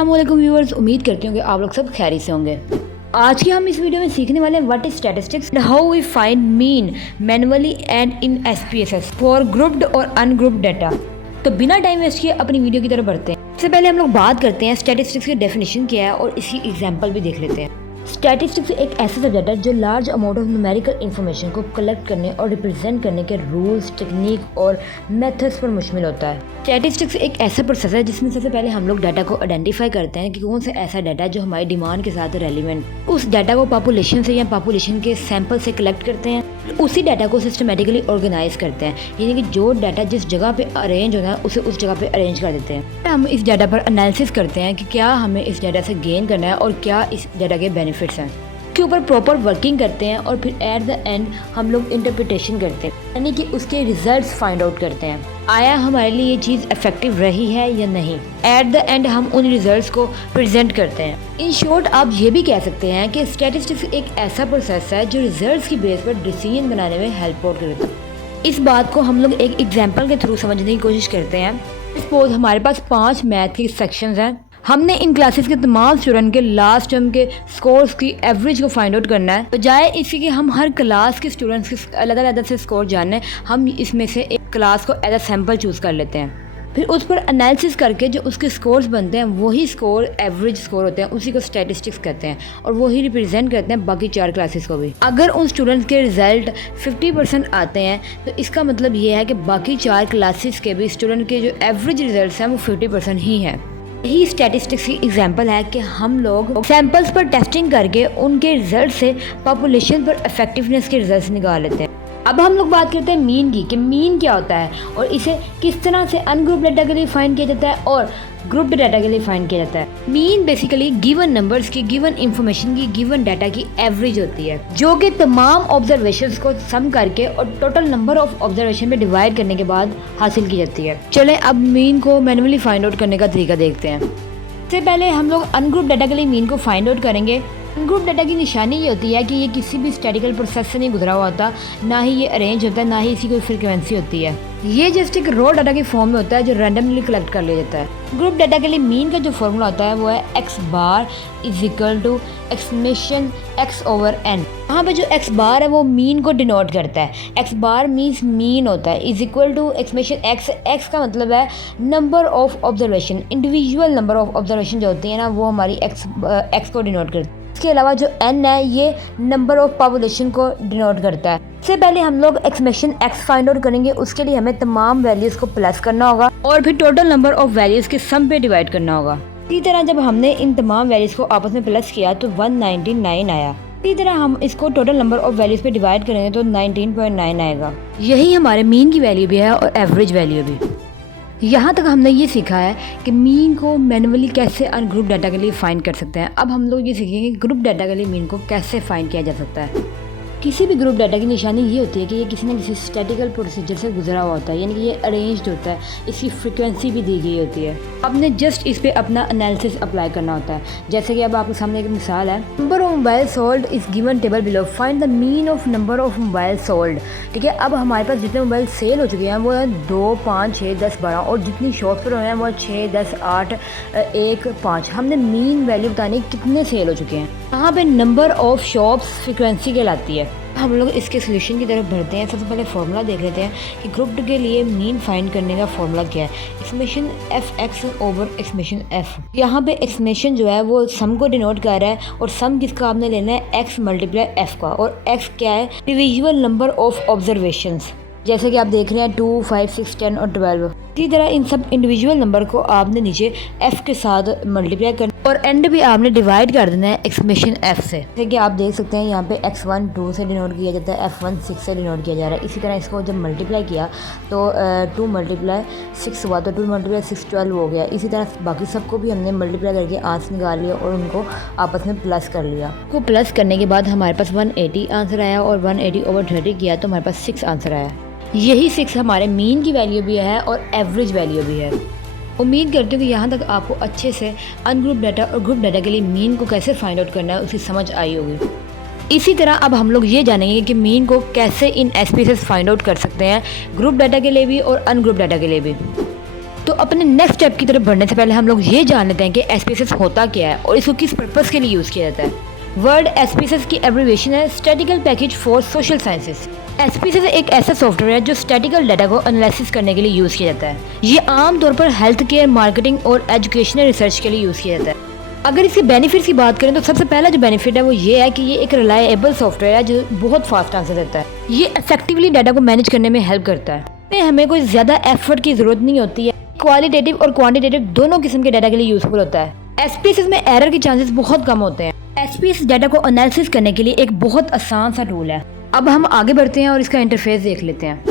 अस्सलामुअलैकुम व्यूअर्स, उम्मीद करती हूँ कि आप लोग सब खैरियत से होंगे। आज की हम इस वीडियो में सीखने वाले हैं what is statistics, how we find mean manually and in SPSS for grouped और अनग्रुप्ड डाटा। तो बिना टाइम वेस्ट किए अपनी वीडियो की तरफ बढ़ते हैं। सबसे पहले हम लोग बात करते हैं स्टैटिस्टिक्स की डेफिनेशन क्या है और इसकी एग्जांपल भी देख लेते हैं। स्टैटिस्टिक्स एक ऐसा सब्जेक्ट है जो large amount of numerical information को कलेक्ट करने और रिप्रेजेंट करने के रूल्स, टेक्निक और मेथड्स पर मुश्तमिल होता है। स्टैटिस्टिक्स एक ऐसा प्रोसेस है जिसमें सबसे पहले हम लोग डाटा को आइडेंटिफाई करते हैं कि कौन सा ऐसा डाटा है जो हमारी डिमांड के साथ रेलिवेंट। उस डाटा को पॉपुलेशन से या पॉपुलेशन के सैंपल से कलेक्ट करते हैं, उसी डाटा को सिस्टमेटिकली ऑर्गेनाइज करते हैं, यानी कि जो डाटा जिस जगह पे अरेंज होना है उसे उस जगह पे अरेंज कर देते हैं। हम इस डाटा पर एनालिसिस करते हैं कि क्या हमें इस डाटा से गेन करना है और क्या इस डाटा के बेनिफिट्स हैं, के ऊपर प्रॉपर वर्किंग करते हैं और फिर एट द एंड हम लोग इंटरप्रिटेशन करते हैं, यानी कि उसके रिजल्ट्स फाइंड आउट करते हैं, आया हमारे लिए ये चीज़ इफेक्टिव रही है या नहीं। एट द एंड हम उन रिजल्ट्स को प्रेजेंट करते हैं। इन शॉर्ट आप ये भी कह सकते हैं कि स्टैटिस्टिक्स एक ऐसा प्रोसेस है जो रिजल्ट्स की बेस पर डिसीजन बनाने में हेल्प आउट करता है। इस बात को हम लोग एक एग्जाम्पल के थ्रू समझने की कोशिश करते हैं। सपोज हमारे पास 5 मैथ के सेक्शंस हैं। हमने इन क्लासेस के तमाम स्टूडेंट के लास्ट टर्म के स्कोर्स की एवरेज को फाइंड आउट करना है। बजाय इसी के हम हर क्लास के स्टूडेंट्स के अलग अलग से स्कोर जानने, हम इसमें से एक क्लास को एज अ सैम्पल चूज़ कर लेते हैं। फिर उस पर एनालिसिस करके जो उसके स्कोर्स बनते हैं वही स्कोर एवरेज स्कोर होते हैं, उसी को स्टैटिस्टिक्स कहते हैं और वही रिप्रेजेंट करते हैं बाकी 4 क्लासेस को भी। अगर उन स्टूडेंट्स के रिजल्ट 50% आते हैं तो इसका मतलब ये है कि बाकी 4 क्लासेस के भी स्टूडेंट के जो एवरेज रिजल्ट हैं वो 50% ही हैं। यही स्टैटिस्टिक्स की एग्जांपल है कि हम लोग सैंपल्स पर टेस्टिंग करके उनके रिजल्ट से पॉपुलेशन पर इफेक्टिवनेस के रिजल्ट्स निकाल लेते हैं। अब हम लोग बात करते हैं मीन की, कि मीन क्या होता है और इसे किस तरह से अनग्रुप्ड डाटा के लिए फाइंड किया जाता है और ग्रुप्ड डाटा के लिए फाइंड किया जाता है। मीन बेसिकली गिवन नंबर्स की, गिवन इंफॉर्मेशन की, गिवन डाटा की एवरेज होती है जो कि तमाम ऑब्जर्वेशंस को सम करके और टोटल नंबर ऑफ ऑब्जर्वेशन में डिवाइड करने के बाद हासिल की जाती है। चलें अब मीन को मैन्युअली फाइंड आउट करने का तरीका देखते हैं। सबसे पहले हम लोग अनग्रुप्ड डाटा के लिए मीन को फाइंड आउट करेंगे। अनग्रुप्ड डाटा की निशानी ये होती है कि ये किसी भी स्टैटिकल प्रोसेस से नहीं गुजरा हुआ होता, ना ही ये अरेंज होता है, ना ही इसी कोई फ्रीक्वेंसी होती है। ये जस्ट एक रॉ डाटा की फॉर्म में होता है जो रैंडमली कलेक्ट कर लिया जाता है। ग्रुप डाटा के लिए मीन का जो फॉर्मूला होता है वो है x बार is equal to summation x over n। यहाँ पे जो x बार है वो मीन को डिनोट करता है। x बार मीन्स मीन होता है, is equal to summation x का मतलब है number of observation, individual number of observation जो होती है ना वो हमारी x को डिनोट करती है। इसके अलावा जो n है ये नंबर ऑफ पॉपुलेशन को डिनोट करता है। इससे पहले हम लोग एक्समेशन x फाइंड आउट करेंगे, उसके लिए हमें तमाम वैल्यूज़ को प्लस करना होगा और फिर टोटल नंबर ऑफ वैल्यूज़ के सम पे डिवाइड करना होगा। इसी तरह जब हमने इन तमाम वैल्यूज़ को आपस में प्लस किया तो 199 आया। इसी तरह हम इसको टोटल नंबर ऑफ वैल्यूज़ पे डिवाइड करेंगे तो 19.9 आएगा। यही हमारे मीन की वैल्यू भी है और एवरेज वैल्यू भी। यहाँ तक हमने ये सीखा है कि मीन को मैनुअली कैसे अनग्रुप डाटा के लिए फाइंड कर सकते हैं। अब हम लोग ये सीखेंगे कि ग्रुप डाटा के लिए मीन को कैसे फाइंड किया जा सकता है। किसी भी ग्रुप डाटा की निशानी ये होती है कि ये किसी न किसी स्टैटिकल प्रोसीजर से गुजरा हुआ होता है, यानी कि ये अरेंज्ड होता है, इसकी फ्रीक्वेंसी भी दी गई होती है। आपने जस्ट इस पे अपना एनालिसिस अप्लाई करना होता है। जैसे कि अब आपके सामने एक मिसाल है, number of mobile sold is given table below, find the mean of number of mobile sold. ठीक है, अब हमारे पास जितने मोबाइल सेल हो चुके हैं वो है 2, 5, 6, 10, 12 और जितनी शॉप्स पर हो रहे हैं वो 6, 10, 8, 1, 5। हमने मीन वैल्यू बतानी कितने सेल हो चुके हैं। यहाँ पे नंबर ऑफ शॉप्स फ्रीक्वेंसी कहलाती है। हम लोग इसके सोल्यूशन की तरफ बढ़ते हैं। सबसे पहले फार्मूला देख लेते हैं कि ग्रुप्ड के लिए मीन फाइंड करने का फार्मूला क्या है। एक्समेशन f(x) ओवर एक्समेशन f। यहाँ पे एक्समेशन जो है वो सम को डिनोट कर रहा है और सम किसका आपने लेना है x मल्टीप्लाई f का, और x क्या है, इंडिविजुअल नंबर ऑफ ऑब्जर्वेशंस। जैसे कि आप देख रहे हैं 2, 5, 6, 10 और 12। इसी तरह इन सब इंडिविजुअल नंबर को आपने नीचे f के साथ मल्टीप्लाई करना और एंड भी आपने डिवाइड कर देना है एक्समेशन f से। जैसे कि आप देख सकते हैं यहाँ पे x1 2 से डिनोट किया जाता है, f1 6 से डिनोट किया जा रहा है। इसी तरह इसको जब मल्टीप्लाई किया तो 2 मल्टीप्लाई 6 हुआ तो 2 मल्टीप्लाई 6 12 हो गया। इसी तरह बाकी सबको भी हमने मल्टीप्लाई करके आंसर निकाल लिया और उनको आपस में प्लस कर लिया। को प्लस करने के बाद हमारे पास 180 आंसर आया और 180 ओवर 30 किया तो हमारे पास 6 आंसर आया। यही 6 हमारे मीन की वैल्यू भी है और एवरेज वैल्यू भी है। उम्मीद करती हूँ कि यहाँ तक आपको अच्छे से अनग्रुप डाटा और ग्रुप डाटा के लिए मीन को कैसे फाइंड आउट करना है उसकी समझ आई होगी। इसी तरह अब हम लोग ये जानेंगे कि मीन को कैसे इन एसपीएसएस फाइंड आउट कर सकते हैं, ग्रुप डाटा के लिए भी और अनग्रुप डाटा के लिए भी। तो अपने नेक्स्ट स्टेप की तरफ बढ़ने से पहले हम लोग ये जान लेते हैं कि SPSS होता क्या है और इसको किस पर्पज़ के लिए यूज़ किया जाता है। वर्ड SPSS की एब्रिविएशन है statistical package for social sciences. SPSS एक ऐसा सॉफ्टवेयर है जो स्टैटिकल डाटा को एनालिसिस करने के लिए यूज़ किया जाता है। ये आमतौर पर हेल्थ केयर, मार्केटिंग और एजुकेशनल रिसर्च के लिए यूज़ किया जाता है। अगर इसके बेनिफिट्स की बात करें तो सबसे पहला जो बेनिफिट है वो ये है कि ये एक रिलायबल सॉफ्टवेयर है जो बहुत फास्ट आंसर देता है। ये इफेक्टिवली डाटा को मैनेज करने में हेल्प करता है। हमें कोई ज़्यादा एफर्ट की ज़रूरत नहीं होती है। क्वालिटेटिव और क्वांटिटेटिव दोनों किस्म के डाटा के लिए यूजफुल होता है। SPSS में एरर के चांसेस बहुत कम होते हैं। SPSS डाटा को एनालिसिस करने के लिए एक बहुत आसान सा टूल है। अब हम आगे बढ़ते हैं और इसका इंटरफेस देख लेते हैं।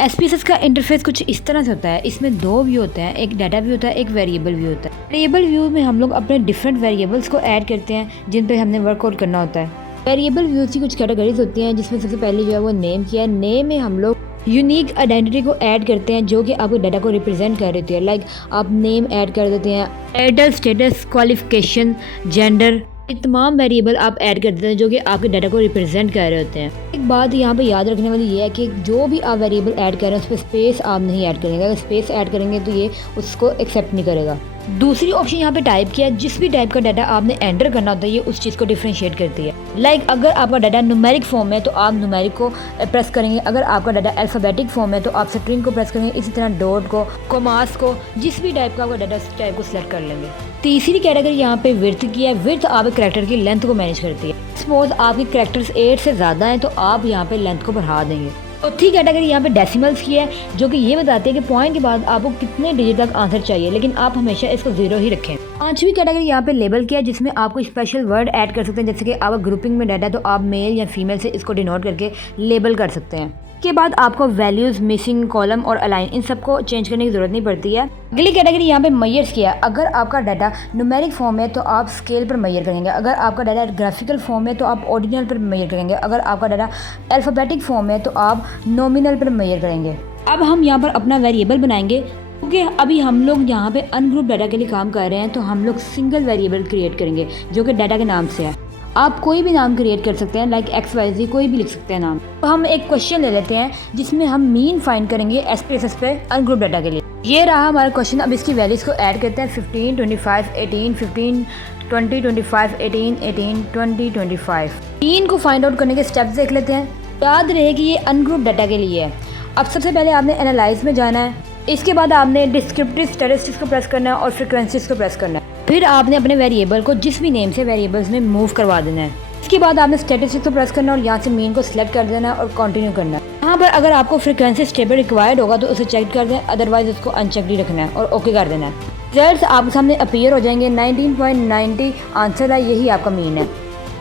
SPSS का इंटरफेस कुछ इस तरह से होता है। इसमें दो व्यू होते हैं, एक डाटा व्यू होता है, एक वेरिएबल व्यू होता है। वेरिएबल व्यू में हम लोग अपने डिफरेंट वेरिएबल्स को ऐड करते हैं जिन पर हमने वर्कआउट करना होता है। वेरिएबल व्यूज की कुछ कैटेगरीज होती हैं जिसमें सबसे पहले जो है वो नेम की है। नेम में हम लोग यूनिक आइडेंटिटी को ऐड करते हैं जो कि आपके डाटा को रिप्रेजेंट कर रही है। लाइक आप नेम ऐड कर देते हैं, एडल्ट स्टेटस, क्वालिफिकेशन, जेंडर, ये तमाम वेरिएबल आप ऐड कर देते हैं जो कि आपके डाटा को रिप्रेजेंट कर रहे होते हैं। एक बात यहाँ पे याद रखने वाली ये है कि जो भी आप वेरिएबल ऐड कर रहे हैं उस पर स्पेस आप नहीं ऐड करेंगे। अगर स्पेस ऐड करेंगे तो ये उसको एक्सेप्ट नहीं करेगा। दूसरी ऑप्शन यहाँ पे टाइप किया है। जिस भी टाइप का डाटा आपने एंटर करना होता है ये उस चीज़ को डिफरेंशिएट करती है। लाइक अगर आपका डाटा न्यूमेरिक फॉर्म में तो आप न्यूमेरिक को प्रेस करेंगे। अगर आपका डाटा अल्फ़ाबेटिक फॉर्म में तो आप स्ट्रिंग को प्रेस करेंगे। इसी तरह डॉट को, कॉमास को, जिस भी टाइप का आपका डाटा उस टाइप को सिलेक्ट कर लेंगे। तीसरी कैटेगरी यहाँ पे विड्थ की है। विड्थ आपके कैरेक्टर की लेंथ को मैनेज करती है। सपोज आपके कैरेक्टर्स 8 से ज़्यादा हैं तो आप यहाँ पे लेंथ को बढ़ा देंगे। चौथी कैटेगरी यहाँ पे डेसिमल्स की है जो कि ये बताती है कि पॉइंट के बाद आपको कितने डिजिट तक आंसर चाहिए, लेकिन आप हमेशा इसको 0 ही रखें। पांचवी कैटेगरी यहाँ पे लेबल की है जिसमें आपको स्पेशल वर्ड ऐड कर सकते हैं। जैसे कि आप ग्रुपिंग में डाटा तो आप मेल या फीमेल से इसको डिनोट करके लेबल कर सकते हैं। के बाद आपको वैल्यूज़, मिसिंग, कॉलम और अलाइन इन सबको चेंज करने की ज़रूरत नहीं पड़ती है। अगली कैटेगरी यहाँ पे मेजर्स किया है। अगर आपका डाटा न्यूमेरिक फॉर्म है तो आप स्केल पर मेजर करेंगे। अगर आपका डाटा ग्राफिकल फॉर्म है तो आप ऑर्डिनल पर मेजर करेंगे। अगर आपका डाटा अल्फ़ाबेटिक फॉर्म है तो आप नॉमिनल पर मेजर करेंगे। अब हम यहाँ पर अपना वेरिएबल बनाएंगे क्योंकि अभी हम लोग यहाँ पे अनग्रुप डाटा के लिए काम कर रहे हैं तो हम लोग सिंगल वेरिएबल क्रिएट करेंगे जो कि डाटा के नाम से है। आप कोई भी नाम क्रिएट कर सकते हैं, लाइक XYZ कोई भी लिख सकते हैं नाम। तो हम एक क्वेश्चन ले लेते हैं जिसमें हम मीन फाइंड करेंगे SPSS पे अनग्रुप डाटा के लिए। ये रहा हमारा क्वेश्चन। अब इसकी वैल्यूज़ को ऐड करते हैं 15, 25, 18, 15, 20, 25, 18, 18, 20, 25। मीन को फाइंड आउट करने के स्टेप्स देख लेते हैं। याद रहे कि ये अनग्रुप डाटा के लिए है। अब सबसे पहले आपने एनालाइज में जाना है। इसके बाद आपने डिस्क्रिप्टिव स्टैटिस्टिक्स को प्रेस करना है और फ्रीक्वेंसीज को प्रेस करना है। फिर आपने अपने वेरिएबल को जिस भी नेम से वेरिएबल्स में मूव करवा देना है। इसके बाद आपने स्टैटिस्टिक्स को प्रेस करना है और यहाँ से मीन को सिलेक्ट कर देना है और कंटिन्यू करना है। यहाँ पर अगर आपको फ्रीक्वेंसी स्टेबल रिक्वायर्ड होगा तो उसे चेक कर दें, अदरवाइज उसको अनचेक ही रखना है और ओके कर देना है। रिजल्ट्स आपके सामने अपीयर हो जाएंगे। 19.90 आंसर है, यही आपका मीन है।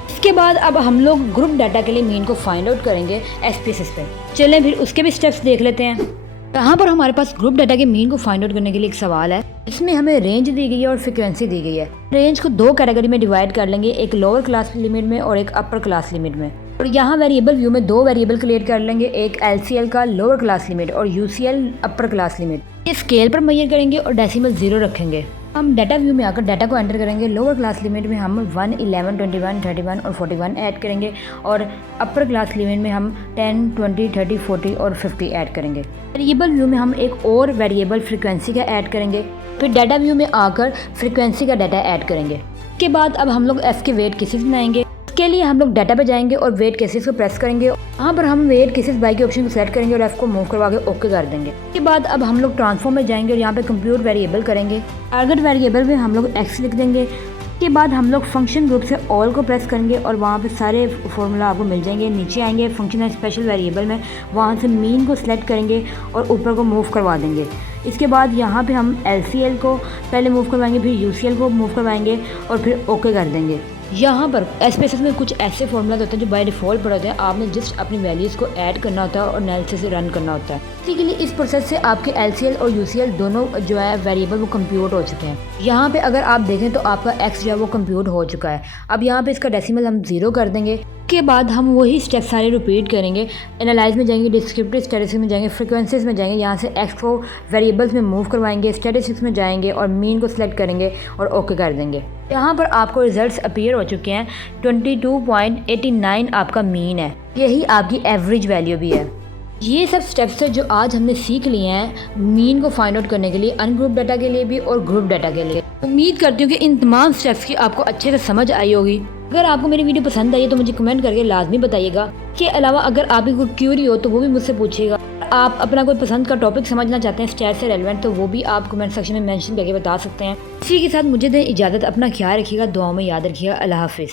इसके बाद अब हम लोग ग्रुप डाटा के लिए मीन को फाइंड आउट करेंगे SPSS पे। चलें फिर उसके भी स्टेप्स देख लेते हैं। यहाँ पर हमारे पास ग्रुप डाटा के मीन को फाइंड आउट करने के लिए एक सवाल है। इसमें हमें रेंज दी गई है और फ्रीक्वेंसी दी गई है। रेंज को दो कैटेगरी में डिवाइड कर लेंगे, एक लोअर क्लास लिमिट में और एक अपर क्लास लिमिट में। और यहाँ वेरिएबल व्यू में दो वेरिएबल क्रिएट कर लेंगे, एक LCL का लोअर क्लास लिमिट और UCL अपर क्लास लिमिट। ये स्केल पर मेजर करेंगे और डेसिमल 0 रखेंगे। हम डाटा व्यू में आकर डाटा को एंटर करेंगे। लोअर क्लास लिमिट में हम 1, 11, 21, 31 और 41 ऐड करेंगे और अपर क्लास लिमिट में हम 10, 20, 30, 40 और 50 ऐड करेंगे। वेरिएबल व्यू में हम एक और वेरिएबल फ्रीक्वेंसी का ऐड करेंगे। फिर डाटा व्यू में आकर फ्रीक्वेंसी का डाटा ऐड करेंगे। इसके बाद अब हम लोग F के वेट केसेस बनाएंगे। इसके लिए हम लोग डाटा पे जाएंगे और वेट केसेस को प्रेस करेंगे। यहाँ पर हम वेट केसेस बाय के ऑप्शन को सेलेक्ट करेंगे और F को मूव करवा के ओके कर देंगे। इसके बाद अब हम लोग ट्रांसफॉर्म में जाएंगे और यहाँ पे कंप्यूट वेरिएबल करेंगे। टारगेट वेरिएबल में हम लोग X लिख देंगे। इसके बाद हम लोग फंक्शन ग्रुप से ऑल को प्रेस करेंगे और वहाँ पे सारे फॉर्मूला आपको मिल जाएंगे। नीचे आएंगे फंक्शन एंड स्पेशल वेरिएबल में, वहाँ से मीन को सिलेक्ट करेंगे और ऊपर को मूव करवा देंगे। इसके बाद यहाँ पे हम LCL को पहले मूव करवाएंगे, फिर UCL को मूव करवाएंगे और फिर ओके कर देंगे। यहाँ पर SPSS में कुछ ऐसे फॉर्मूलाज होते हैं जो बाय डिफ़ॉल्ट पड़े होते हैं। आपने जस्ट अपनी वैल्यूज़ को ऐड करना होता है और एनालिसिस से रन करना होता है। इसी के लिए इस प्रोसेस से आपके LCL और UCL दोनों जो है वेरिएबल वो कंप्यूट हो चुके हैं। यहाँ पे अगर आप देखें तो आपका X जो है वो कंप्यूट हो चुका है। अब यहाँ पे इसका डेसिमल हम 0 कर देंगे। के बाद हम वही स्टेप सारे रिपीट करेंगे। एनालाइज में जाएंगे, डिस्क्रिप्टिव स्टैटिस्टिक्स में जाएंगे, फ्रीक्वेंसीज में जाएंगे, यहाँ से X को वेरिएबल्स में मूव करवाएंगे, स्टैटिस्टिक्स में जाएंगे और मीन को सिलेक्ट करेंगे और ओके कर देंगे। यहाँ पर आपको रिजल्ट्स अपीयर हो चुके हैं। 22.89 आपका मीन है, यही आपकी एवरेज वैल्यू भी है। ये सब स्टेप्स है जो आज हमने सीख लिए हैं मीन को फाइंड आउट करने के लिए, अनग्रुप डाटा के लिए भी और ग्रुप डाटा के लिए। उम्मीद करती हूँ कि इन तमाम स्टेप्स की आपको अच्छे से समझ आई होगी। अगर आपको मेरी वीडियो पसंद आई है तो मुझे कमेंट करके लाजमी बताइएगा। के अलावा अगर आपकी कोई क्यूरी हो तो वो भी मुझसे पूछिएगा। आप अपना कोई पसंद का टॉपिक समझना चाहते हैं स्टैट से रेलेवेंट, तो वो भी आप कमेंट सेक्शन में मेंशन करके बता सकते हैं। इसी के साथ मुझे दें इजाज़त। अपना ख्याल रखिएगा, दुआओं में याद रखिएगा। अल्लाह हाफिज़।